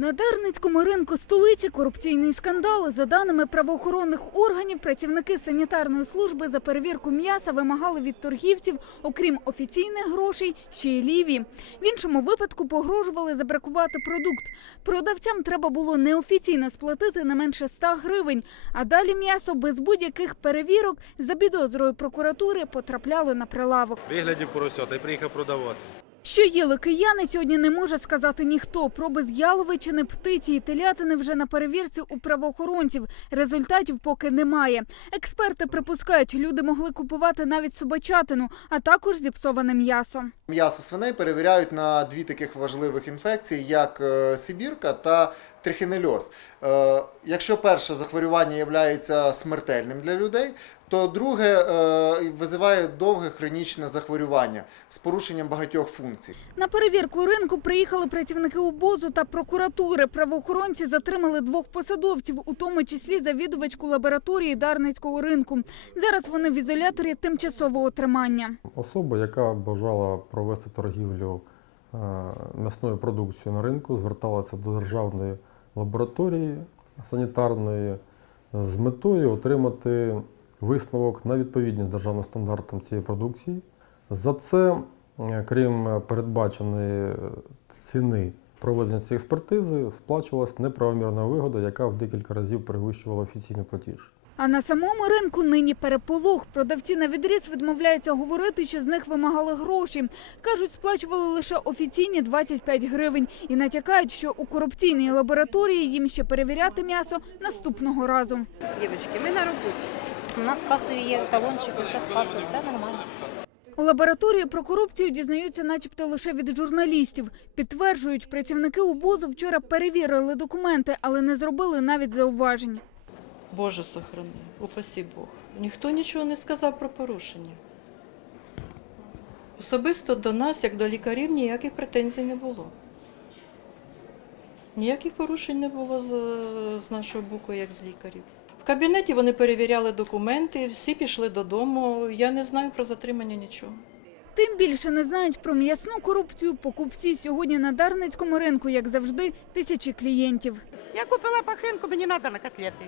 На Дарницькому ринку столиці корупційний скандал. За даними правоохоронних органів, працівники санітарної служби за перевірку м'яса вимагали від торгівців, окрім офіційних грошей, ще й ліві. В іншому випадку погрожували забракувати продукт. Продавцям треба було неофіційно сплатити не менше 100 гривень, а далі м'ясо без будь-яких перевірок за підозрою прокуратури потрапляло на прилавок. Виглядів поросята і приїхав продавати. Що їли кияни, сьогодні не може сказати ніхто. Проби з яловичини, птиці і телятини вже на перевірці у правоохоронців. Результатів поки немає. Експерти припускають, люди могли купувати навіть собачатину, а також зіпсоване м'ясо. М'ясо свиней перевіряють на дві таких важливих інфекції, як е, сибірка та трихінельоз. Е, Якщо перше захворювання є смертельним для людей, то друге е, визиває довге хронічне захворювання з порушенням багатьох функцій. На перевірку ринку приїхали працівники УБОЗу та прокуратури. Правоохоронці затримали двох посадовців, у тому числі завідувачку лабораторії Дарницького ринку. Зараз вони в ізоляторі тимчасового тримання. Особа, яка бажала провести торгівлю е, м'ясною продукцією на ринку, зверталася до державної лабораторії санітарної з метою отримати висновок на відповідність державним стандартам цієї продукції. За це, е, крім передбаченої ціни проведення цієї експертизи, сплачувалась неправомірна вигода, яка в декілька разів перевищувала офіційний платіж. А на самому ринку нині переполох. Продавці на відріз відмовляються говорити, що з них вимагали гроші. Кажуть, сплачували лише офіційні 25 гривень і натякають, що у корупційній лабораторії їм ще перевіряти м'ясо наступного разу. Дівчатки, ми на роботі. У нас касові є талончики, все з каси, все нормально. У лабораторії про корупцію дізнаються, начебто, лише від журналістів. Підтверджують, працівники УБОЗу вчора перевірили документи, але не зробили навіть зауважень. Боже сохрани, упасі Бог. Ніхто нічого не сказав про порушення. Особисто до нас, як до лікарів, ніяких претензій не було. Ніяких порушень не було з, з нашого боку, як з лікарів. В кабінеті вони перевіряли документи, всі пішли додому. Я не знаю про затримання нічого. Тим більше не знають про м'ясну корупцію покупці сьогодні на Дарницькому ринку, як завжди, тисячі клієнтів. Я купила пахинку, мені треба на котлети.